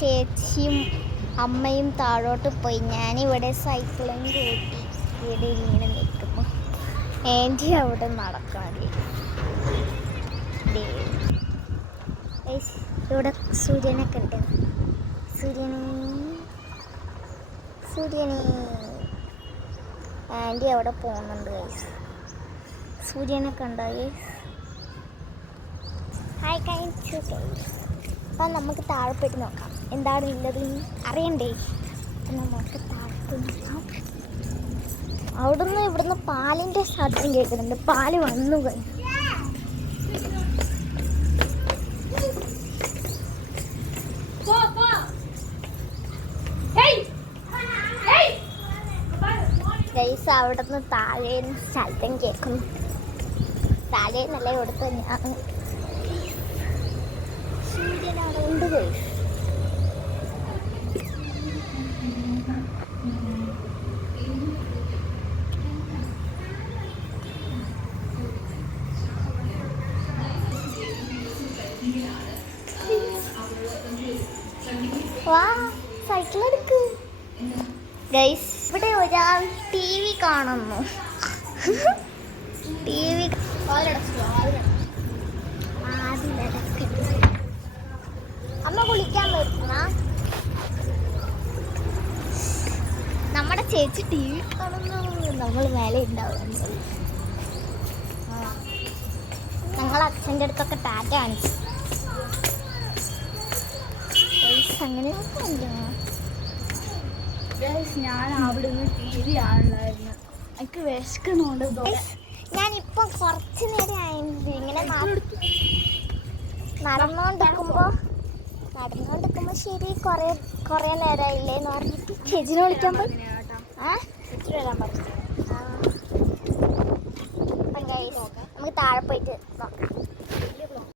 ചേച്ചിയും അമ്മയും താഴോട്ട് പോയി. ഞാനിവിടെ സൈക്കിളും കൂട്ടി ഇവിടെ ഇങ്ങനെ നിൽക്കുന്നു. ആൻറ്റി അവിടെ നടക്കണത്. ഇവിടെ സൂര്യനൊക്കെ ഉണ്ട്. സൂര്യനെ ആൻറ്റി അവിടെ പോകുന്നുണ്ട് ഗൈസ്. സൂര്യനൊക്കെ ഉണ്ടോ ഗൈസ്? ഹായ് കഴിച്ചു ഗൈസ്. അപ്പം നമുക്ക് താഴെ പോയിട്ട് നോക്കാം എന്താണ് ഉള്ളത് അറിയണ്ടേ. അപ്പം നമുക്ക് താഴത്ത് നോക്കാം. അവിടുന്ന് ഇവിടുന്ന് പാലിൻ്റെ ശബ്ദം കേൾക്കുന്നുണ്ട്. പാല് വന്നു ഗൈസ്. ഗൈസ് അവിടുന്ന് താഴേന്ന് ശബ്ദം കേൾക്കുന്നു. താഴേന്നല്ല ഇവിടുത്തെ ഞാൻ. സൂര്യൻ അവിടെ ഉണ്ട് ഗൈസ്. വാ സൈക്കിൾ എടുക്ക് ഗൈസ്. ഇവിടെ ഒരാൾ ടി വി കാണുന്നു. ടി വി അമ്മ കുളിക്കാൻ പറ്റുന്ന നമ്മുടെ ചേച്ചി ടി വി കാണുന്നു. നമ്മൾ മേലെ ഉണ്ടാവും. ഞങ്ങൾ അച്ഛൻ്റെ അടുത്തൊക്കെ ടാറ്റ കാണിച്ചു. അങ്ങനെ ഞാൻ അവിടുന്ന് ടി വി ആണല്ലായിരുന്നു. എനിക്ക് വിശക്കണോണ്ട് ഞാനിപ്പം കുറച്ച് നേരം ആയിരുന്നു ഇങ്ങനെ നടന്നുകൊണ്ടിരിക്കുമ്പോൾ ശരി കുറേ നേരമായില്ലേ എന്ന് പറഞ്ഞിട്ട് ചേച്ചിനെ വിളിക്കാൻ പോയി. നമുക്ക് താഴെ പോയിട്ട് നോക്കാം.